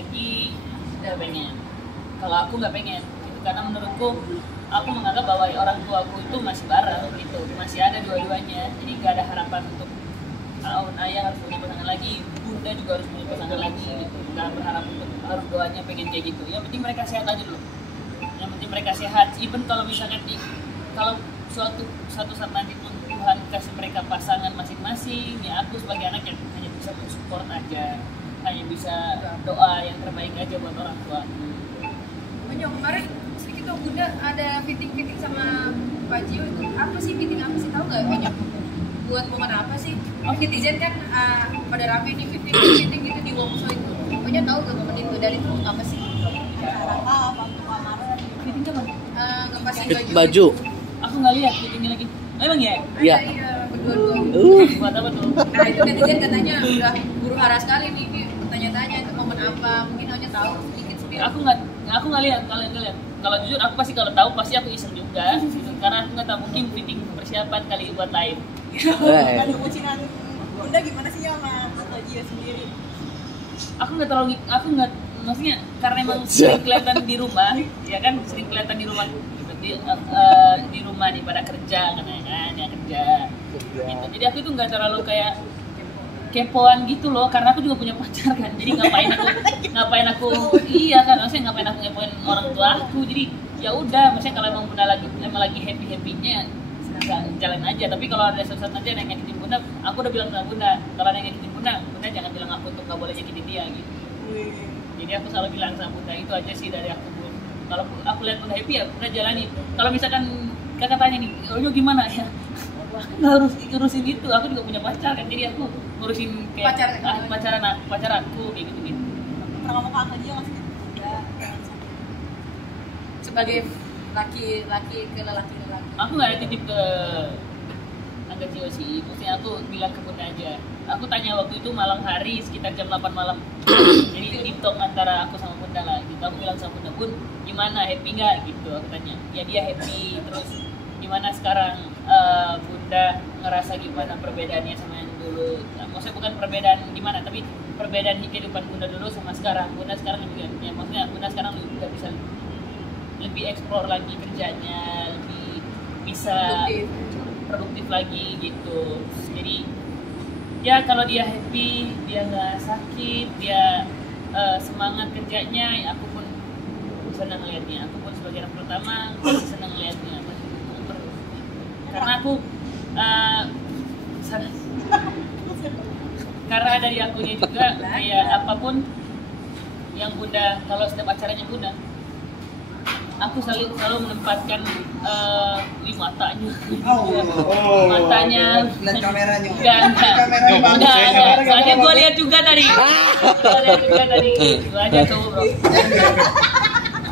lagi, udah pengen. Kalau aku nggak pengen, gitu. Karena menurutku aku menganggap bahwa orang tuaku itu masih bareng gitu, masih ada dua-duanya. Jadi nggak ada harapan untuk ayah harus punya pasangan lagi, bunda juga harus punya pasangan lagi gitu. Nggak berharap untuk harus doanya pengen kayak gitu. Yang penting mereka sehat aja dulu. Yang penting mereka sehat. Even kalau misalkan kalau suatu saat nanti pun Tuhan kasih mereka pasangan masing-masing, ya aku sebagai anak yang hanya bisa mensupport aja, hanya bisa doa yang terbaik aja buat orang tua. Banyak kemarin sedikit tuh bunda ada fitting sama Pak Jio itu apa sih, fitting apa sih, tahu nggak banyak buat momen apa sih? Netizen kan pada rame nih fitting gitu di Wongso itu. Banyak tahu nggak momen itu, dari itu apa sih? Raka waktu kemarin Fitting apa? Ngepasin Baju. Aku nggak lihat fittingnya lagi. Emang ya? Iya. Iya, berdua-dua. Buat apa tuh? Nah itu netizen katanya udah buru hara sekali nih, tanya-tanya itu momen apa, mungkin hanya tahu sedikit spill. Aku nggak lihat, kalian lihat. Kalau jujur aku pasti kalau tahu pasti aku iseng juga, gitu. Karena aku nggak tahu, mungkin fitting persiapan kali buat live. Kalau bucinan bunda gimana sih ya sama Tante Jio sendiri? Aku nggak maksudnya karena emang sering kelihatan di rumah, ya kan sering kelihatan di rumah gitu, di rumah nih pada kerja kan ya kerja gitu. Jadi aku tuh nggak terlalu kayak kepoan gitu loh, karena aku juga punya pacar kan. Jadi ngapain aku iya kan, maksudnya ngapain aku ngepoin orang tua aku. Jadi ya udah, maksudnya kalau emang bunda lagi happy-happynya jalan aja. Tapi kalau ada sesuatu nanti ada yang nyakitin bunda, aku udah bilang sama bunda, kalau ada yang nyakitin bunda jangan bilang aku untuk nggak boleh nyakitin dia gitu. Jadi aku selalu bilang sama bunda, itu aja sih dari aku. Kalau aku lihat bunda happy ya bunda jalani. Kalau misalkan kakak tanya nih, Oyo gimana ya, aku nggak harus ngurusin itu, aku juga punya pacar kan. Jadi aku ngurusin kayak pacar aku kayak gitu. Pernah ngomong ke Tante Jio nggak sih? Ya, Sebagai laki-laki ke lelaki. Aku nggak ada titip ke Tante Jio sih, maksudnya aku bilang ke bunda aja. Aku tanya waktu itu malam hari sekitar jam 8 malam. Jadi di talk antara aku sama bunda lah gitu. Aku bilang sama bunda, bun gimana, happy nggak gitu, aku tanya. Ya dia happy. Terus gimana sekarang bunda ngerasa gimana perbedaannya sama yang dulu. Maksudnya bukan perbedaan gimana, tapi perbedaan kehidupan bunda dulu sama sekarang. Bunda sekarang juga, ya maksudnya bunda sekarang juga bisa lebih explore lagi kerjanya, lebih bisa produktif lagi gitu. Jadi ya kalau dia happy, dia nggak sakit, dia semangat kerjanya, ya aku pun senang lihatnya. Aku pun sebagai anak pertama senang lihatnya. Karena aku karena dari akunya juga kayak apapun yang bunda, kalau setiap acaranya bunda, aku selalu menempatkan matanya. Matanya. Dan kameranya. Enggak. Soalnya gue lihat juga tadi. Gue aja coba bro.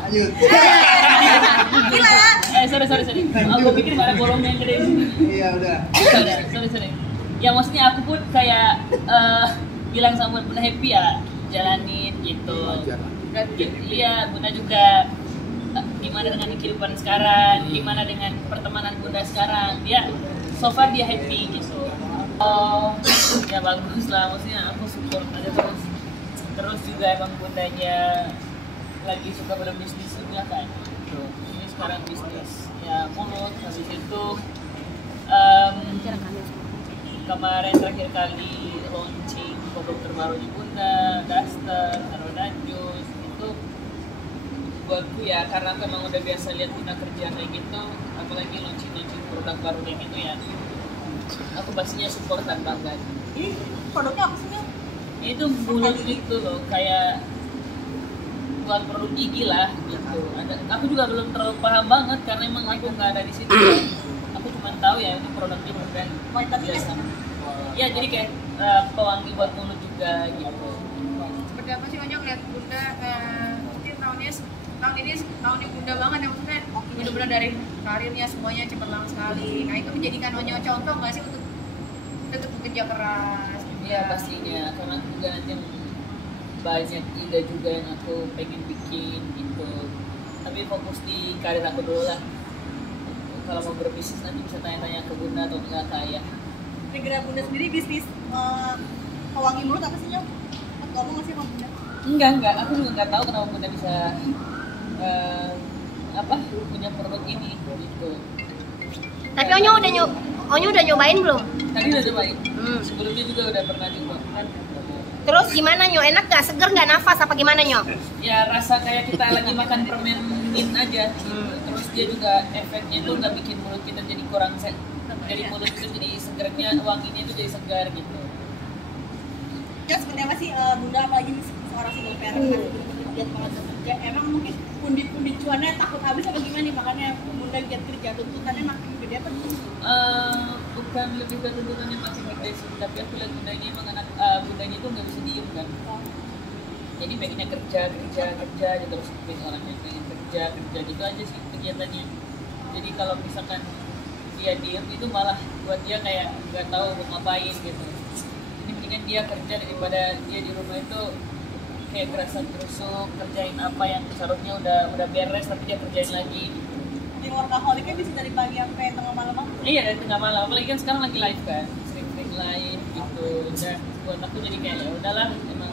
Lanjut. Sorry. Aku pikir ada bolongnya yang gede di sini. Iya udah. Sorry. Ya maksudnya aku pun kayak bilang sama bunda happy ya, jalanin gitu. Iya, bunda juga gimana dengan kehidupan sekarang, gimana dengan pertemanan bunda sekarang. Dia so far dia happy gitu. Oh ya bagus lah, maksudnya aku support aja terus juga emang bundanya lagi suka berbisnis juga kan gitu. Ini sekarang bisnis ya mulut, habis itu kemarin terakhir kali launching produk terbarunya bunda, Duster, Arodan Juice itu buatku ya, karena aku emang udah biasa lihat bunda kerja kayak gitu, apalagi launching produk baru kayak gitu ya, aku pastinya support dan bangga. Ini produknya apa sih? Itu mulut gitu loh, kayak buat produk gigi lah gitu. Aku juga belum terlalu paham banget karena emang aku nggak ada di situ. Aku cuma tahu ya ini produknya brand biasa. Ya jadi kayak pewangi buat mulut juga gitu. Seperti apa sih Onyo ngeliat bunda mungkin tahun ini bunda banget ya, maksudnya bener-bener dari karirnya semuanya cemerlang sekali. Nah itu menjadikan Onyo contoh nggak sih untuk tetap bekerja keras? Iya pastinya, karena aku juga nanti banyak ide juga yang aku pengen bikin gitu. Tapi fokus di karir aku dulu lah. Kalau mau berbisnis nanti bisa tanya-tanya ke bunda atau enggak kayak. Negara bunda sendiri bisnis pewangi mulut apa sih Nyok? Ngomong nggak sih sama bunda? Enggak, aku juga nggak tahu kenapa bunda bisa punya produk ini gitu. Tapi Onyo udah nyobain belum? Tadi udah cobain. Sebelumnya juga udah pernah coba. Terus gimana Nyo? Enak gak? Seger gak nafas apa gimana Nyo? Ya rasa kayak kita lagi makan permen mint aja. Terus dia juga efeknya tuh nggak bikin mulut kita jadi kurang jadi mulut kita jadi segernya, wanginya itu jadi segar gitu. Ya seperti apa sih bunda, apalagi seorang single parent kan giat banget bekerja, emang mungkin pundi-pundi cuannya takut habis apa gimana nih, makanya bunda giat kerja, tuntutannya makin gede apa tuh? Bukan lebih ke tuntutannya makin gede sih, tapi aku lihat bundanya emang bundanya itu nggak bisa diem kan. Jadi pengennya kerja aja terus pengen orangnya pengen kerja gitu aja sih kegiatannya. Jadi kalau misalkan dia diem itu malah buat dia kayak nggak tahu mau ngapain gitu. Ini mendingan dia kerja daripada dia di rumah itu kayak kerasa terusuk kerjain apa yang seharusnya udah beres tapi dia kerjain lagi. Di workaholicnya bisa dari pagi sampai tengah malam? Iya dari tengah malam, apalagi kan sekarang lagi live kan, sering live gitu. Dan buat aku jadi kayak ya udahlah, emang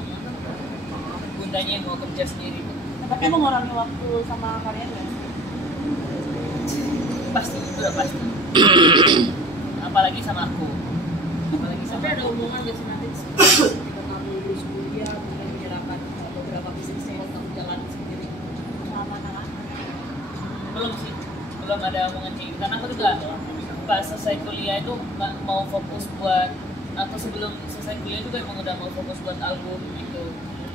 bundanya yang mau kerja sendiri. Tapi mengurangi waktu sama karya ya? Pasti, itu udah pasti. Apalagi sama aku. Tapi ada hubungan gak sih nanti ketika kamu lulus kuliah kemudian menyerahkan beberapa bisnis yang kamu jalan sendiri sama anak-anak? Belum sih, belum ada omongan kayak gitu. Karena aku juga pas selesai kuliah itu mau fokus buat, atau sebelum selesai kuliah juga emang udah mau fokus buat album gitu.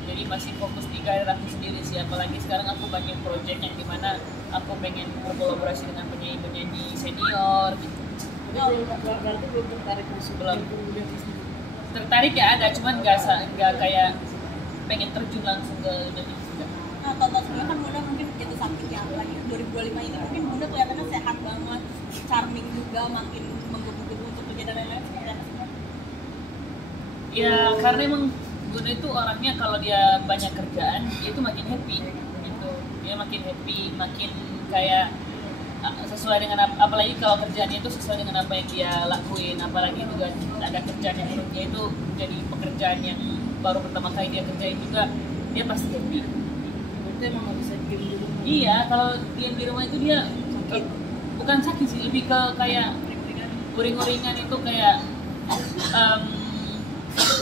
Jadi masih fokus di karir aku sendiri sih. Apalagi sekarang aku banyak project yang dimana aku pengen berkolaborasi dengan penyanyi-penyanyi senior gitu. Berarti belum tertarik masuk Belum. dunia bisnis? Tertarik ya ada, cuman nggak kayak pengen terjun langsung ke dunia bisnis. Nah, tonton sebelumnya kan bunda mungkin begitu sakit ya, apalagi 2025 ini mungkin bunda kelihatannya sehat banget, charming juga, makin menggebu-gebu untuk kerja dan lain-lain, seperti apa sih? Ya karena emang Bunda itu orangnya kalau dia banyak kerjaan dia itu makin happy gitu. Dia makin happy, makin kayak sesuai dengan apalagi kalau kerjaannya itu sesuai dengan apa yang dia lakuin, apalagi juga ada kerjaan yang menurutnya itu jadi pekerjaan yang baru pertama kali dia kerjain juga, dia pasti happy. Berarti emang gak bisa diem di rumah? Iya, kalau diam di rumah itu dia bukan sakit sih, lebih ke kayak uring-uringan itu kayak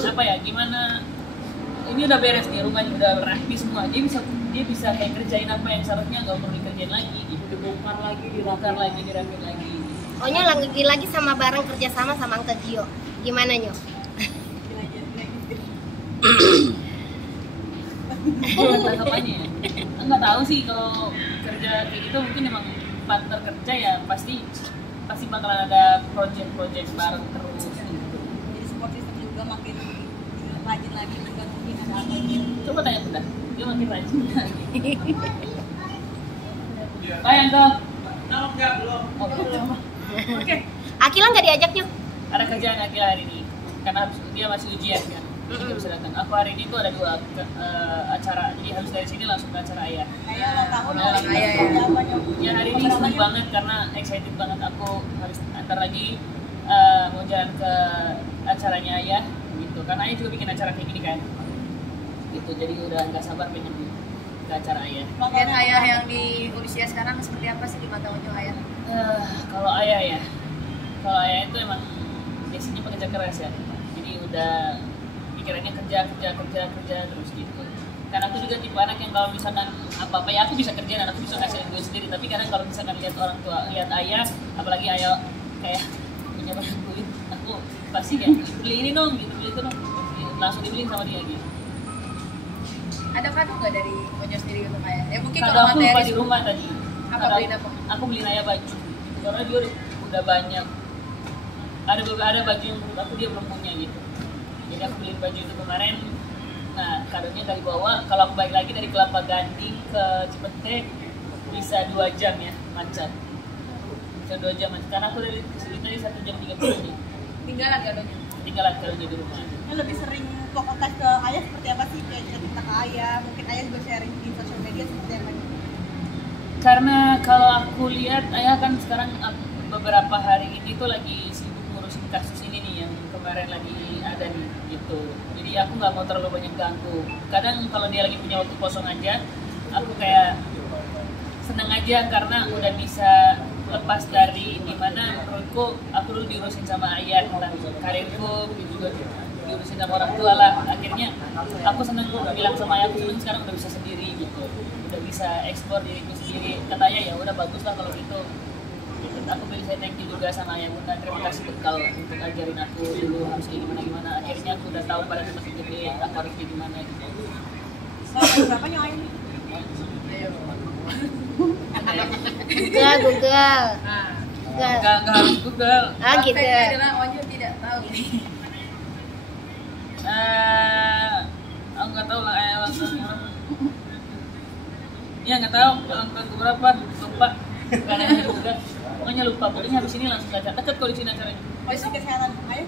apa ya, gimana ini udah beres nih rumahnya, udah rapi semua, dia bisa kayak kerjain apa yang seharusnya nggak perlu dikerjain lagi gitu. Dibongkar lagi, Dirapin lagi. Onyo lagi sama bareng kerjasama sama Uncle Gio. Gimana Nyo? Tanggapannya nggak tahu sih, kalau kerja kayak gitu mungkin emang partner kerja ya pasti bakalan ada project bareng terus gitu. Jadi support system juga makin rajin lagi mungkin ada apa? Coba tanya Bunda, dia makin rajin lagi. Bayang dong. Oke. Akila nggak diajak Nyo? Ada kerjaan Akila hari ini karena dia masih ujian kan, jadi nggak bisa datang. Aku hari ini tuh ada 2 acara, jadi habis dari sini langsung ke acara ayah. Kayak ulang tahun Ulang tahun. apa nyok? Ya hari ini seneng banget karena excited banget aku harus antar lagi mau jalan ke acaranya ayah gitu, karena ayah juga bikin acara kayak gini kan gitu, jadi udah nggak sabar pengen ke acara ayah. Dan ayah yang di usia sekarang seperti apa sih di mata Onyo ayah? Kalau ayah itu emang biasanya pekerja keras ya, jadi udah pikirannya kerja terus gitu. Karena aku juga tipe anak yang kalau misalkan apa-apa ya aku bisa kerja dan aku bisa ngasihin gue sendiri, tapi kadang kalau misalkan lihat orang tua, lihat ayah, apalagi ayah kayak punya banyak duit, aku pasti kayak beli ini dong gitu, beli itu dong, langsung dibeliin sama dia gitu. Ada kado nggak dari Onyo sendiri untuk ayah? Ya mungkin Kado kalau aku lupa materi di rumah tadi. Apa, beliin apa? Aku beliin ayah baju karena dia udah banyak, ada baju yang menurut aku dia belum punya gitu, jadi aku beliin baju itu kemarin. Nah kadonya dari bawah, kalau aku balik lagi dari Kelapa Gading ke Cipete bisa 2 jam ya macet, bisa 2 jam macet karena aku dari kesini tadi 1 jam 30 menit. tinggalan kadonya. Tinggalan kadonya di rumah. Yang lebih sering kok kontak ke ayah seperti apa sih? Kayak cerita ke ayah, mungkin ayah juga sharing di sosial media seperti apa? Karena kalau aku lihat ayah kan sekarang beberapa hari ini tuh lagi sibuk ngurusin kasus ini nih yang kemarin lagi ada nih gitu. gitu. Jadi aku nggak mau terlalu banyak ganggu. Kadang kalau dia lagi punya waktu kosong aja, aku kayak seneng aja karena udah bisa lepas dari dimana menurutku aku dulu diurusin sama ayah tentang karirku, juga diurusin sama orang tua lah. Akhirnya aku seneng bilang sama ayah, aku seneng sekarang udah bisa sendiri gitu, udah bisa eksplor diriku sendiri. Katanya ya udah bagus lah kalau gitu. Aku bisa thank you juga sama ayah bunda, terima kasih bekal untuk ajarin aku dulu harus kayak gimana. Akhirnya aku udah tahu pada masih gede aku harus kayak gimana gitu. Berapa nyobain? Google. Nah, Nggak harus Google. Gitu. fakta adalah Onyo tidak tahu. Aku nggak tahu lah ya nggak tahu ulang tahun berapa, lupa. Karena juga pokoknya lupa, pokoknya habis ini langsung aja deket kalau di sini acaranya. Kondisi kesehatan ayo.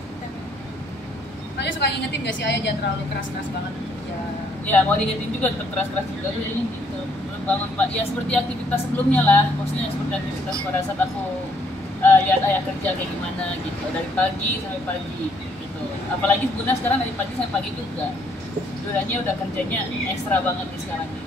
Onyo suka ngingetin gak sih ayah jangan terlalu keras-keras banget kerja. Ya mau diingetin juga tetap keras-keras juga tuh ini gitu. Belum bangun Pak. Ya seperti aktivitas sebelumnya lah. Maksudnya seperti aktivitas pada saat aku lihat ayah kerja kayak gimana gitu. Dari pagi sampai pagi gitu. Apalagi Bunda sekarang dari pagi sampai pagi juga. Dulunya udah kerjanya ekstra banget nih sekarang nih.